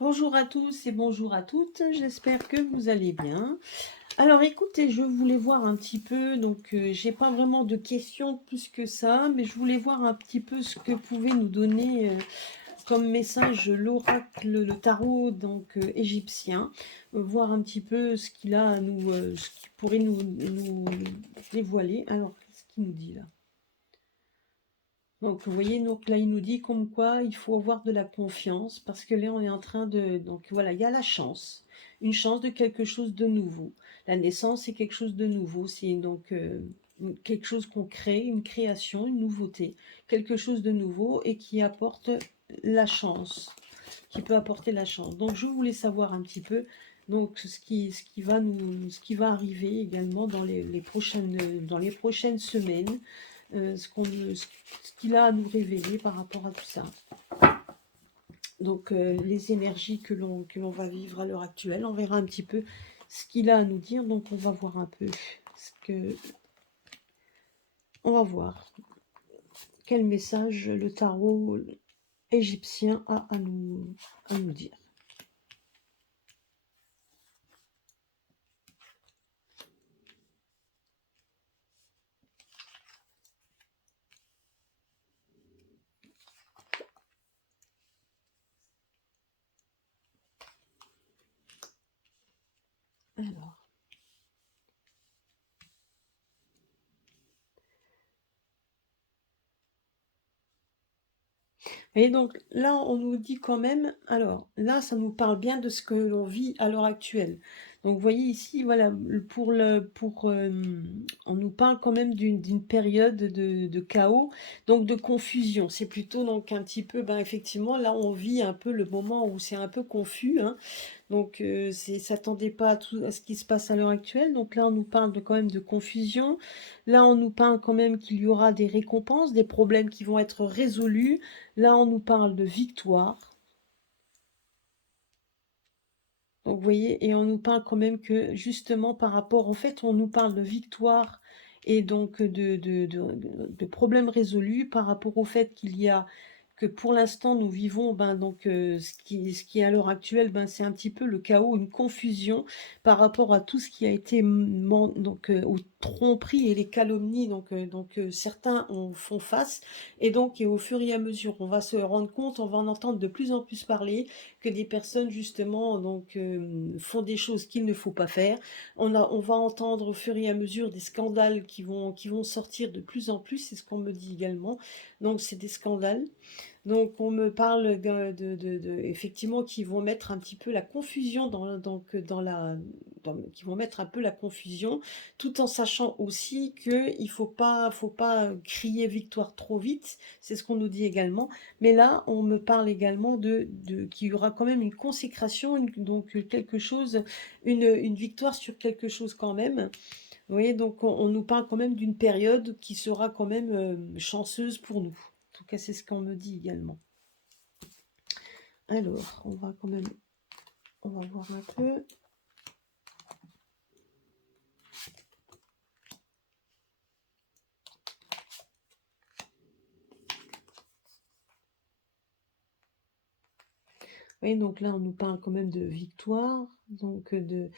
Bonjour à tous et bonjour à toutes, j'espère que vous allez bien. Alors écoutez, je voulais voir un petit peu, j'ai pas vraiment de questions plus que ça, mais je voulais voir un petit peu ce que pouvait nous donner comme message l'oracle, le tarot égyptien, voir un petit peu ce qu'il a à nous, ce qui pourrait nous dévoiler. Alors, qu'est-ce qu'il nous dit là? Donc, vous voyez, donc là, il nous dit comme quoi il faut avoir de la confiance parce que là, on est en train de... Donc, voilà, il y a la chance, une chance de quelque chose de nouveau. La naissance, c'est quelque chose de nouveau. C'est quelque chose qu'on crée, une création, une nouveauté, quelque chose de nouveau et qui apporte la chance, qui peut apporter la chance. Donc, je voulais savoir un petit peu ce qui va arriver également dans les prochaines semaines, ce qu'il a à nous révéler par rapport à tout ça. Donc les énergies que l'on va vivre à l'heure actuelle, on verra un petit peu ce qu'il a à nous dire. Donc on va voir un peu ce que... On va voir quel message le tarot égyptien a à nous dire. Alors, et donc là, on nous dit quand même, alors là, ça nous parle bien de ce que l'on vit à l'heure actuelle. Donc vous voyez ici, voilà, on nous parle quand même d'une période de chaos, donc de confusion. C'est plutôt donc un petit peu, ben effectivement, là, on vit un peu le moment où c'est un peu confus, hein. Donc, s'attendait pas à ce qui se passe à l'heure actuelle. Donc là, on nous parle quand même de confusion. Là, on nous parle quand même qu'il y aura des récompenses, des problèmes qui vont être résolus. Là, on nous parle de victoire. Donc, vous voyez, et on nous parle quand même que, justement, par rapport, en fait, on nous parle de victoire et donc de problèmes résolus par rapport au fait qu'il y a que pour l'instant nous vivons, ce qui est à l'heure actuelle, c'est un petit peu le chaos, une confusion par rapport à tout ce qui a été aux tromperies et les calomnies, certains font face, et au fur et à mesure on va se rendre compte, on va en entendre de plus en plus parler, que des personnes justement font des choses qu'il ne faut pas faire. On va entendre au fur et à mesure des scandales qui vont sortir de plus en plus, c'est ce qu'on me dit également. Donc c'est des scandales. Donc on me parle effectivement qui vont mettre un petit peu la confusion qui vont mettre un peu la confusion, tout en sachant aussi que il faut pas crier victoire trop vite. C'est ce qu'on nous dit également. Mais là, on me parle également qu'il y aura quand même une consécration, quelque chose, une victoire sur quelque chose quand même. Vous voyez, donc on nous parle quand même d'une période qui sera quand même chanceuse pour nous. En tout cas, c'est ce qu'on me dit également. Alors, on va voir un peu. Oui, donc là, on nous parle quand même de victoire, de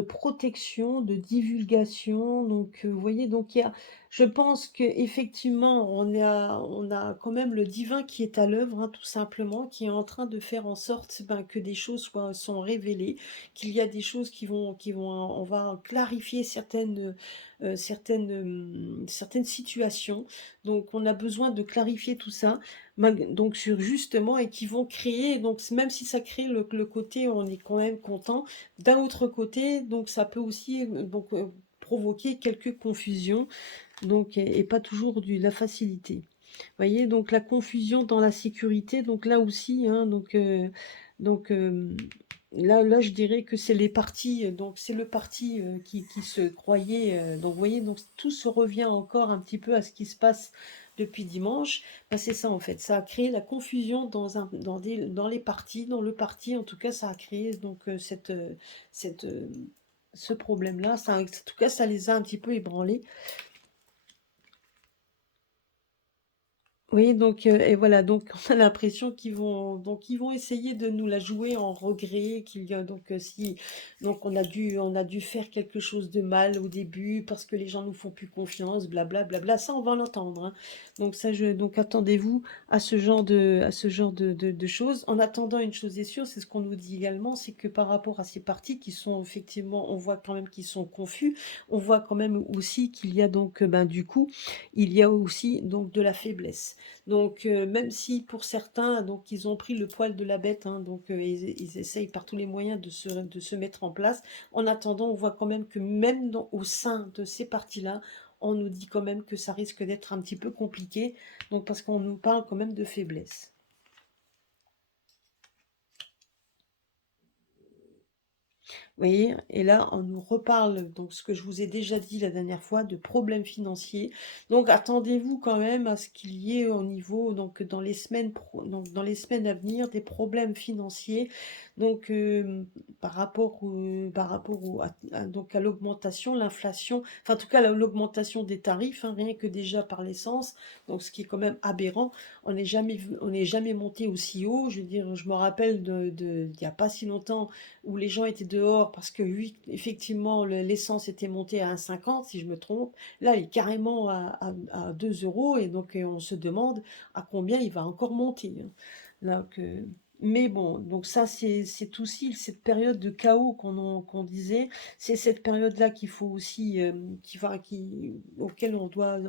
protection, de divulgation. Donc, vous voyez, je pense qu'effectivement, on a quand même le divin qui est à l'œuvre, hein, tout simplement, qui est en train de faire en sorte que des choses sont révélées, qu'il y a des choses on va clarifier certaines situations. Donc, on a besoin de clarifier tout ça donc sur justement et qui vont créer, donc même si ça crée le côté on est quand même content, d'un autre côté donc ça peut aussi provoquer quelques confusions, et pas toujours la facilité. Vous voyez, donc la confusion dans la sécurité, donc là aussi, hein, donc là je dirais que c'est les partis, donc c'est le parti qui se croyait, donc vous voyez, donc tout se revient encore un petit peu à ce qui se passe depuis dimanche. C'est ça en fait, ça a créé la confusion dans les partis, dans le parti en tout cas, ça a créé cette, ce problème-là, en tout cas ça les a un petit peu ébranlés. Oui, donc et voilà, donc on a l'impression qu'ils vont essayer de nous la jouer en regret, qu'il y a donc si donc on a dû faire quelque chose de mal au début parce que les gens nous font plus confiance, blabla, ça on va l'entendre, hein. Donc ça donc attendez-vous à ce genre de choses. En attendant, une chose est sûre, c'est ce qu'on nous dit également, c'est que par rapport à ces partis qui sont effectivement, on voit quand même qu'ils sont confus, on voit quand même aussi qu'il y a donc, ben, du coup, il y a aussi donc de la faiblesse. Donc, même si pour certains, donc ils ont pris le poil de la bête, hein, donc ils essayent par tous les moyens de se mettre en place. En attendant, on voit quand même que même au sein de ces partis-là, on nous dit quand même que ça risque d'être un petit peu compliqué, donc parce qu'on nous parle quand même de faiblesse. Vous voyez? Et là, on nous reparle, donc ce que je vous ai déjà dit la dernière fois, de problèmes financiers. Donc attendez-vous quand même à ce qu'il y ait au niveau, donc dans les semaines à venir, des problèmes financiers. Donc donc à l'augmentation, l'inflation, enfin en tout cas l'augmentation des tarifs, hein, rien que déjà par l'essence, donc ce qui est quand même aberrant. On n'est jamais monté aussi haut. Je veux dire, je me rappelle il n'y a pas si longtemps où les gens étaient dehors parce que oui, effectivement, l'essence était montée à 1,50 si je me trompe. Là, il est carrément à 2 euros et donc on se demande à combien il va encore monter, hein. Donc, mais bon, donc ça, c'est aussi cette période de chaos qu'on disait. C'est cette période-là qu'il faut aussi, auquel on doit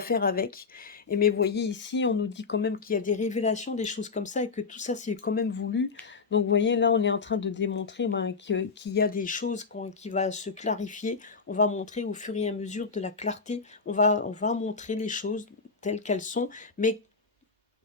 faire avec. Et mais vous voyez ici, on nous dit quand même qu'il y a des révélations, des choses comme ça, et que tout ça, c'est quand même voulu. Donc, vous voyez, là, on est en train de démontrer ben, qu'il y a des choses qui va se clarifier. On va montrer au fur et à mesure de la clarté. On va montrer les choses telles qu'elles sont, mais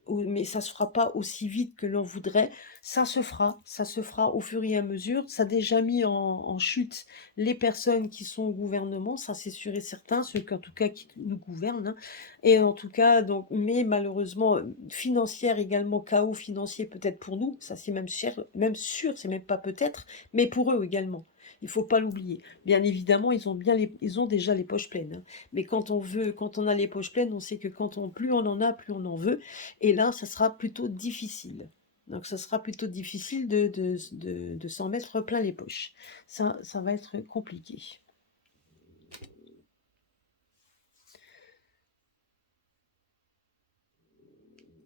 mais ça se fera pas aussi vite que l'on voudrait. Ça se fera au fur et à mesure. Ça a déjà mis en chute les personnes qui sont au gouvernement, ça c'est sûr et certain, ceux qui en tout cas qui nous gouvernent, hein. Et en tout cas, donc, mais malheureusement, financière également, chaos financier peut-être pour nous, ça c'est même cher, même sûr, c'est même pas peut-être, mais pour eux également. Il faut pas l'oublier. Bien évidemment, ils ont déjà les poches pleines, hein. Mais quand on a les poches pleines, on sait que plus on en a, plus on en veut. Et là, ça sera plutôt difficile. Donc, ça sera plutôt difficile de s'en mettre plein les poches. Ça va être compliqué.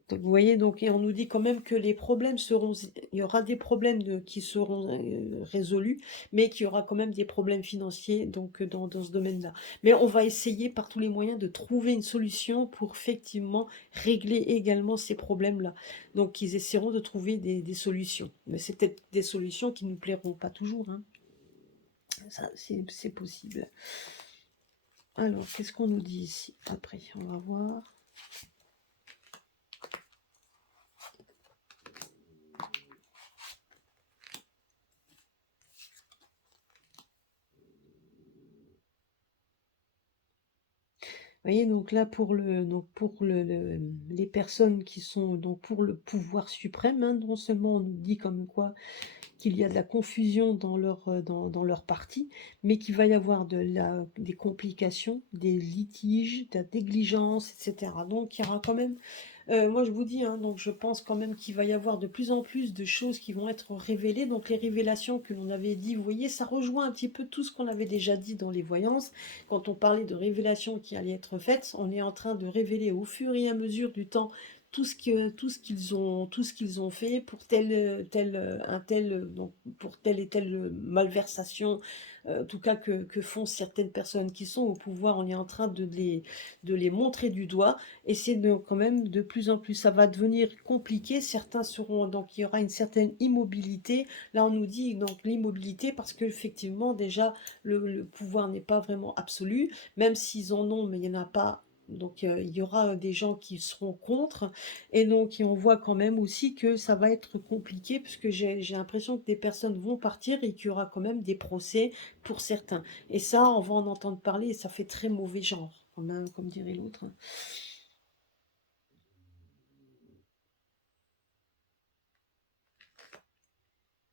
Donc, vous voyez, donc, et on nous dit quand même que il y aura des problèmes qui seront résolus, mais qu'il y aura quand même des problèmes financiers donc dans ce domaine-là. Mais on va essayer par tous les moyens de trouver une solution pour effectivement régler également ces problèmes-là. Donc ils essaieront de trouver des solutions. Mais c'est peut-être des solutions qui ne nous plairont pas toujours, hein. Ça, c'est possible. Alors, qu'est-ce qu'on nous dit ici? Après, on va voir. Vous voyez, donc là, les personnes qui sont donc pour le pouvoir suprême, hein, non seulement on nous dit comme quoi qu'il y a de la confusion dans leur parti, mais qu'il va y avoir des complications, des litiges, de la négligence, etc. Donc il y aura quand même, moi je vous dis, hein, donc je pense quand même qu'il va y avoir de plus en plus de choses qui vont être révélées. Donc les révélations que l'on avait dit, vous voyez, ça rejoint un petit peu tout ce qu'on avait déjà dit dans les voyances. Quand on parlait de révélations qui allaient être faites, on est en train de révéler au fur et à mesure du temps tout ce qu'ils ont fait pour donc pour telle et telle malversation, en tout cas que font certaines personnes qui sont au pouvoir. On est en train de les montrer du doigt, et c'est quand même de plus en plus, ça va devenir compliqué. Certains seront, donc il y aura une certaine immobilité. Là, on nous dit donc l'immobilité parce que effectivement déjà le pouvoir n'est pas vraiment absolu, même s'ils en ont, mais il n'y en a pas. Donc il y aura des gens qui seront contre, et donc on voit quand même aussi que ça va être compliqué, puisque j'ai l'impression que des personnes vont partir et qu'il y aura quand même des procès pour certains. Et ça, on va en entendre parler, et ça fait très mauvais genre, comme dirait l'autre, hein.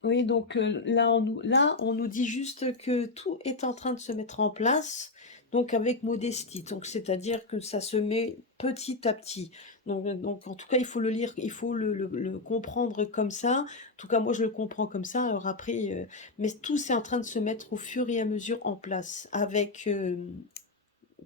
Oui, donc là, on nous dit juste que tout est en train de se mettre en place. donc avec modestie. Donc c'est-à-dire que ça se met petit à petit. Donc en tout cas, il faut le lire, il faut le comprendre comme ça. En tout cas, moi je le comprends comme ça. Alors après, mais tout c'est en train de se mettre au fur et à mesure en place, avec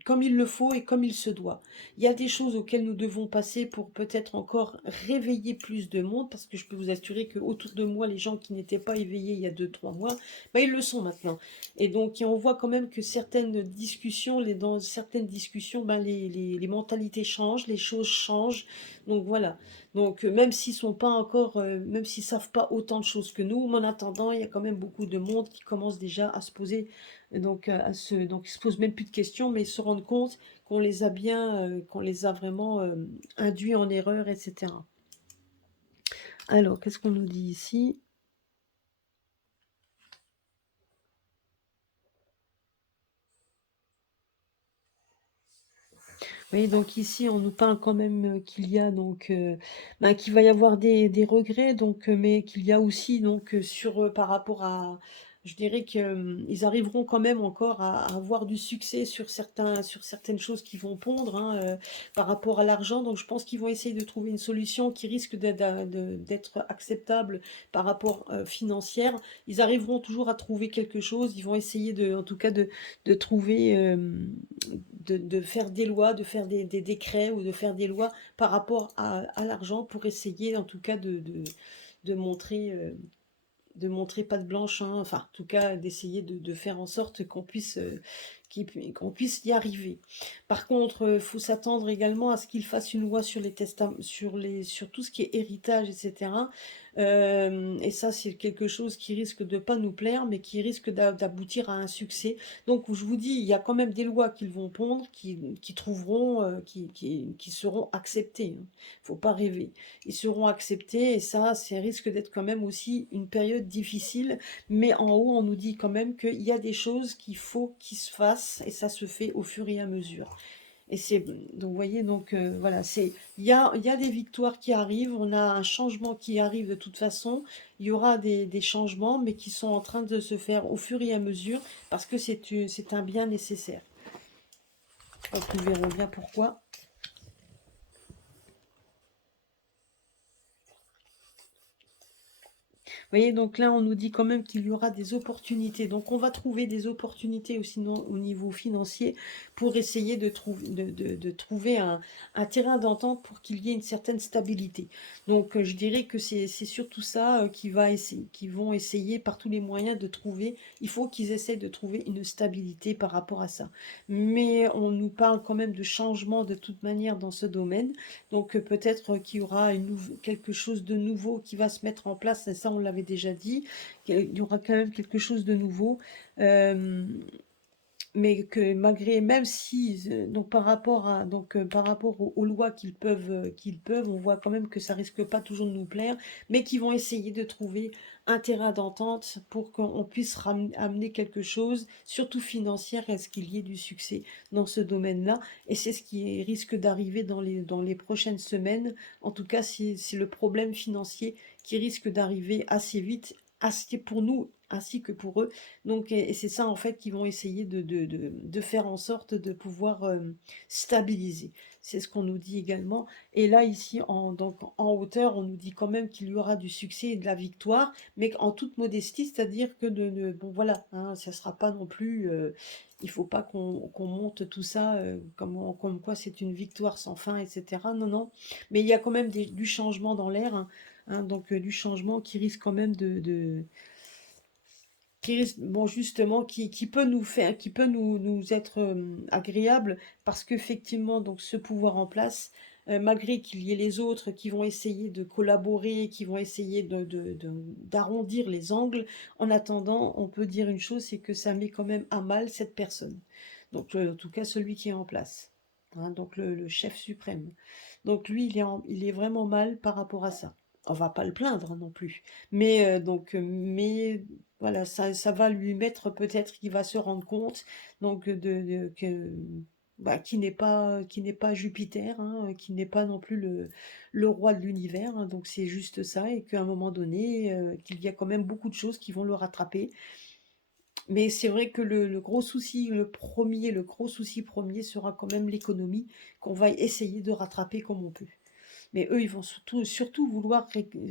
comme il le faut et comme il se doit. Il y a des choses auxquelles nous devons passer pour peut-être encore réveiller plus de monde, parce que je peux vous assurer que autour de moi, les gens qui n'étaient pas éveillés il y a 2, 3 mois, bah, ils le sont maintenant. Et donc, et on voit quand même que certaines discussions, dans certaines discussions, bah, les mentalités changent, les choses changent. Donc voilà. Donc même s'ils sont pas encore, même s'ils savent pas autant de choses que nous, mais en attendant, il y a quand même beaucoup de monde qui commence déjà à se poser donc, donc ils se posent même plus de questions, mais ils se rendent compte qu'on les a bien, qu'on les a vraiment induits en erreur, etc. Alors, qu'est-ce qu'on nous dit ici? Oui, donc ici, on nous parle quand même qu'il y a donc, ben, qu'il va y avoir des regrets, donc, mais qu'il y a aussi donc sur par rapport à, je dirais qu'ils arriveront quand même encore à avoir du succès sur certaines choses qui vont pondre hein, par rapport à l'argent. Donc je pense qu'ils vont essayer de trouver une solution qui risque d'être acceptable par rapport financière. Ils arriveront toujours à trouver quelque chose. Ils vont essayer en tout cas de trouver de faire des lois, de faire des décrets ou de faire des lois par rapport à l'argent pour essayer en tout cas de montrer, patte blanche, hein, enfin en tout cas d'essayer de faire en sorte qu'on puisse, qu'on puisse y arriver. Par contre, il faut s'attendre également à ce qu'il fasse une loi sur les testaments, sur tout ce qui est héritage, etc. Et ça, c'est quelque chose qui risque de pas nous plaire, mais qui risque d'aboutir à un succès. Donc, je vous dis, il y a quand même des lois qu'ils vont pondre, qui trouveront, qui seront acceptées. Hein. Faut pas rêver. Ils seront acceptés, et ça risque d'être quand même aussi une période difficile. Mais en haut, on nous dit quand même qu'il y a des choses qu'il faut qu'ils se fassent, et ça se fait au fur et à mesure. Et c'est donc vous voyez donc voilà, il y a des victoires qui arrivent, on a un changement qui arrive de toute façon. Il y aura des changements, mais qui sont en train de se faire au fur et à mesure parce que c'est un bien nécessaire. Donc nous verrons bien pourquoi. Vous voyez, donc là, on nous dit quand même qu'il y aura des opportunités. Donc, on va trouver des opportunités aussi au niveau financier pour essayer de trouver un terrain d'entente pour qu'il y ait une certaine stabilité. Donc, je dirais que c'est surtout ça qui vont essayer par tous les moyens de trouver. Il faut qu'ils essaient de trouver une stabilité par rapport à ça. Mais on nous parle quand même de changement de toute manière dans ce domaine. Donc peut-être qu'il y aura quelque chose de nouveau qui va se mettre en place, et ça on l'avait déjà dit, il y aura quand même quelque chose de nouveau. Euh, mais que malgré, même si, donc par rapport aux lois qu'ils peuvent, on voit quand même que ça risque pas toujours de nous plaire, mais qu'ils vont essayer de trouver un terrain d'entente pour qu'on puisse amener quelque chose, surtout financière, à ce qu'il y ait du succès dans ce domaine-là. Et c'est ce qui risque d'arriver dans les prochaines semaines. En tout cas, c'est le problème financier qui risque d'arriver assez vite, assez pour nous, ainsi que pour eux. Donc, et c'est ça en fait qu'ils vont essayer de faire en sorte de pouvoir stabiliser. C'est ce qu'on nous dit également. Et là, ici, donc, en hauteur, on nous dit quand même qu'il y aura du succès et de la victoire, mais en toute modestie, c'est-à-dire que bon voilà, hein, ça sera pas non plus. Il faut pas qu'on monte tout ça comme quoi c'est une victoire sans fin, etc. Non, non. Mais il y a quand même du changement dans l'air, hein, donc du changement qui risque quand même bon, justement, qui peut nous faire, qui peut nous être agréable, parce qu'effectivement, donc ce pouvoir en place, malgré qu'il y ait les autres qui vont essayer de collaborer, qui vont essayer d'arrondir les angles, en attendant, on peut dire une chose, c'est que ça met quand même à mal cette personne. Donc, en tout cas, celui qui est en place. Hein, donc le chef suprême. Donc lui, il est vraiment mal par rapport à ça. On va pas le plaindre non plus. Mais voilà, ça va lui mettre, peut-être qu'il va se rendre compte donc qui n'est pas Jupiter, hein, qui n'est pas non plus le roi de l'univers, hein, donc c'est juste ça, et qu'à un moment donné, qu'il y a quand même beaucoup de choses qui vont le rattraper. Mais c'est vrai que le gros souci, le gros souci premier sera quand même l'économie qu'on va essayer de rattraper comme on peut. Mais eux, ils vont surtout vouloir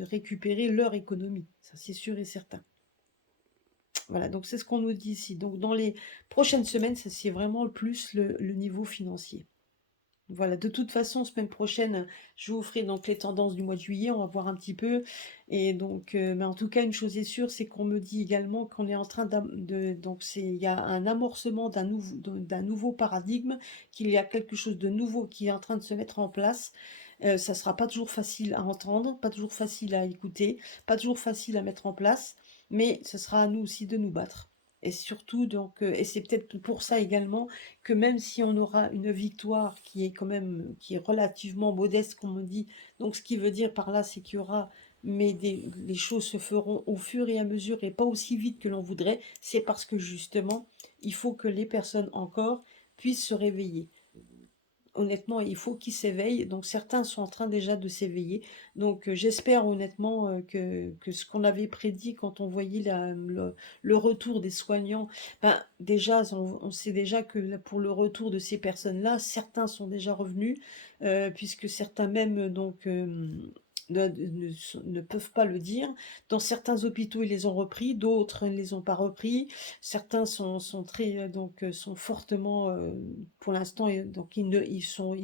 récupérer leur économie, ça c'est sûr et certain. Voilà, donc c'est ce qu'on nous dit ici. Donc dans les prochaines semaines, ça c'est vraiment le plus le niveau financier. Voilà, de toute façon, semaine prochaine, je vous ferai donc les tendances du mois de juillet, on va voir un petit peu. Et donc, mais en tout cas, une chose est sûre, c'est qu'on me dit également qu'on est en train donc il y a un amorcement d'un nouveau paradigme, qu'il y a quelque chose de nouveau qui est en train de se mettre en place. Ça sera pas toujours facile à entendre, pas toujours facile à écouter, pas toujours facile à mettre en place, mais ce sera à nous aussi de nous battre. Et surtout, donc, et c'est peut-être pour ça également que même si on aura une victoire qui est quand même, qui est relativement modeste, comme on dit, donc ce qui veut dire par là, c'est qu'il y aura, mais les choses se feront au fur et à mesure et pas aussi vite que l'on voudrait, c'est parce que justement, il faut que les personnes encore puissent se réveiller. Honnêtement, il faut qu'ils s'éveillent. Donc certains sont en train déjà de s'éveiller. Donc j'espère honnêtement que ce qu'on avait prédit quand on voyait le retour des soignants, ben, déjà on sait déjà que pour le retour de ces personnes-là, certains sont déjà revenus, puisque certains même ne peuvent pas le dire. Dans certains hôpitaux, ils les ont repris, d'autres ne les ont pas repris. Certains sont très sont fortement pour l'instant, donc ils sont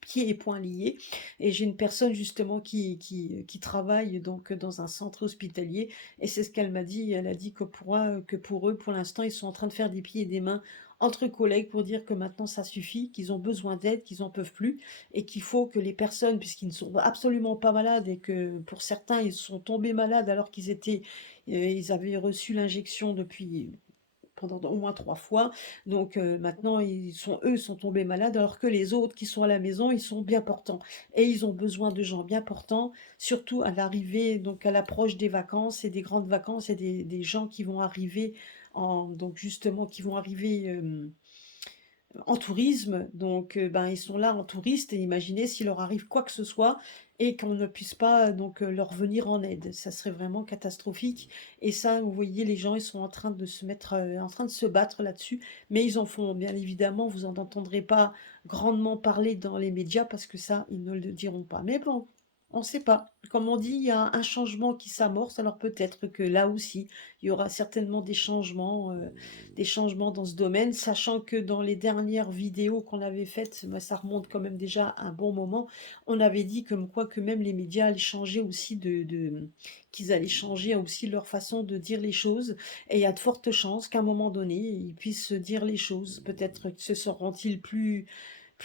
pieds et poings liés. Et j'ai une personne justement qui travaille donc dans un centre hospitalier et c'est ce qu'elle m'a dit. Elle a dit que pour eux, pour l'instant, ils sont en train de faire des pieds et des mains entre collègues pour dire que maintenant ça suffit, qu'ils ont besoin d'aide, qu'ils en peuvent plus et qu'il faut que les personnes, puisqu'ils ne sont absolument pas malades et que pour certains ils sont tombés malades alors ils avaient reçu l'injection depuis pendant au moins 3 fois. Donc maintenant, eux sont tombés malades, alors que les autres qui sont à la maison, ils sont bien portants. Et ils ont besoin de gens bien portants, surtout à l'arrivée, donc à l'approche des vacances et des grandes vacances et des gens qui vont arriver donc justement, qui vont arriver en tourisme, donc ben, ils sont là en touriste et imaginez s'il leur arrive quoi que ce soit et qu'on ne puisse pas leur venir en aide. Ça serait vraiment catastrophique et ça, vous voyez, les gens, ils sont en train de se mettre, en train de se battre là-dessus, mais ils en font bien évidemment, vous en entendrez pas grandement parler dans les médias parce que ça, ils ne le diront pas. Mais bon, on ne sait pas. Comme on dit, il y a un changement qui s'amorce, alors peut-être que là aussi, il y aura certainement des changements dans ce domaine, sachant que dans les dernières vidéos qu'on avait faites, moi, ça remonte quand même déjà à un bon moment, on avait dit comme quoi que même les médias allaient changer aussi qu'ils allaient changer aussi leur façon de dire les choses, et il y a de fortes chances qu'à un moment donné, ils puissent dire les choses. Peut-être que se seront-ils plus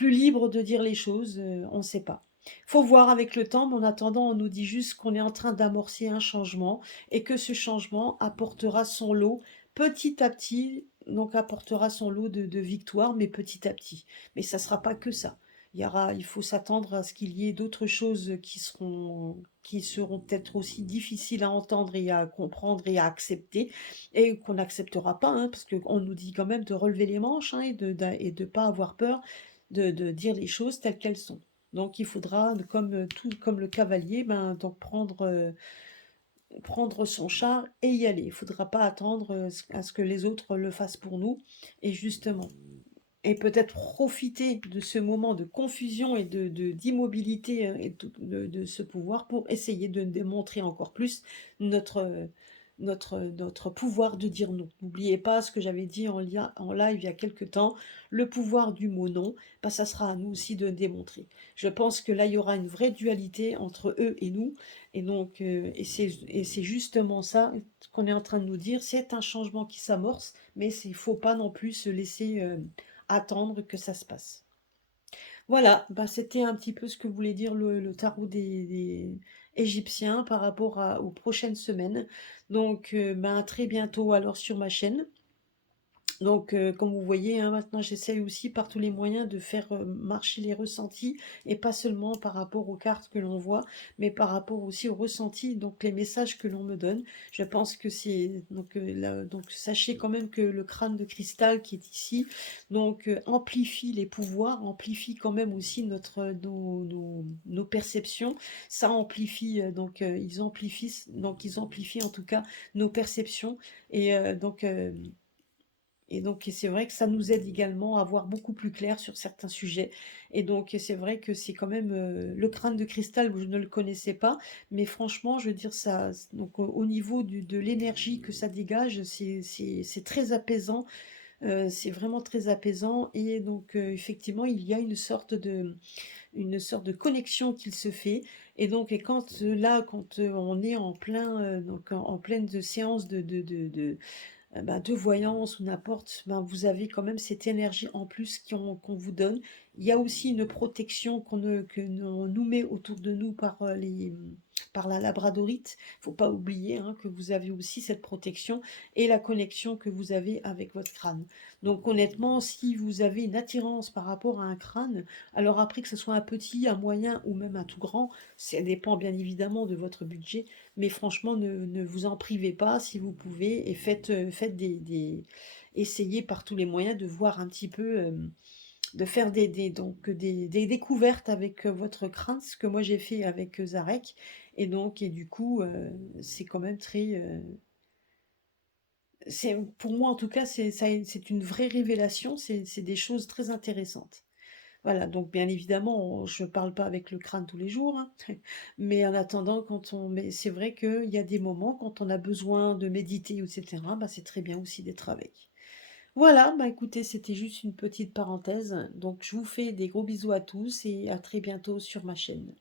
libres de dire les choses, on ne sait pas. Faut voir avec le temps, mais en attendant, on nous dit juste qu'on est en train d'amorcer un changement et que ce changement apportera son lot petit à petit, donc apportera son lot de victoires, mais petit à petit. Mais ça ne sera pas que ça. Il faut s'attendre à ce qu'il y ait d'autres choses qui seront peut-être aussi difficiles à entendre et à comprendre et à accepter, et qu'on n'acceptera pas, hein, parce qu'on nous dit quand même de relever les manches hein, et de pas avoir peur de dire les choses telles qu'elles sont. Donc il faudra, comme le cavalier, ben, donc prendre son char et y aller. Il ne faudra pas attendre à ce que les autres le fassent pour nous. Et justement, et peut-être profiter de ce moment de confusion et d'immobilité et de ce pouvoir pour essayer de démontrer encore plus notre, notre pouvoir de dire non. N'oubliez pas ce que j'avais dit en live il y a quelque temps, le pouvoir du mot non, bah, ça sera à nous aussi de démontrer. Je pense que là, il y aura une vraie dualité entre eux et nous, et donc, et c'est justement ça qu'on est en train de nous dire, c'est un changement qui s'amorce, mais il ne faut pas non plus se laisser attendre que ça se passe. Voilà, bah, c'était un petit peu ce que voulait dire le tarot des Égyptiens par rapport aux prochaines semaines. Donc, ben, à très bientôt alors sur ma chaîne. Donc, comme vous voyez, hein, maintenant j'essaye aussi par tous les moyens de faire, marcher les ressentis et pas seulement par rapport aux cartes que l'on voit, mais par rapport aussi aux ressentis, donc les messages que l'on me donne. Je pense que c'est donc, là donc sachez quand même que le crâne de cristal qui est ici, donc, amplifie les pouvoirs, amplifie quand même aussi nos perceptions. Ça amplifie, donc, ils amplifient en tout cas nos perceptions et donc c'est vrai que ça nous aide également à voir beaucoup plus clair sur certains sujets et donc c'est vrai que c'est quand même, le crâne de cristal, je ne le connaissais pas, mais franchement, je veux dire ça donc au niveau du de l'énergie que ça dégage, c'est très apaisant, c'est vraiment très apaisant et donc effectivement, il y a une sorte de connexion qu'il se fait et donc et quand, quand, on est en plein, donc en pleine de séance de voyance ou n'importe, ben, vous avez quand même cette énergie en plus qu'on vous donne. Il y a aussi une protection que l'on nous met autour de nous par la labradorite. Faut pas oublier, hein, que vous avez aussi cette protection et la connexion que vous avez avec votre crâne. Donc honnêtement, si vous avez une attirance par rapport à un crâne, alors après que ce soit un petit, un moyen ou même un tout grand, ça dépend bien évidemment de votre budget, mais franchement, ne vous en privez pas si vous pouvez et faites essayez par tous les moyens de voir un petit peu, de faire des découvertes avec, votre crâne, ce que moi j'ai fait avec, Zarek et du coup, c'est quand même très, c'est pour moi en tout cas, c'est une vraie révélation, c'est des choses très intéressantes. Voilà, donc bien évidemment, je ne parle pas avec le crâne tous les jours, hein, mais en attendant, mais c'est vrai qu'il y a des moments quand on a besoin de méditer et cetera, bah, c'est très bien aussi d'être avec. Voilà, bah, écoutez, c'était juste une petite parenthèse, donc je vous fais des gros bisous à tous et à très bientôt sur ma chaîne.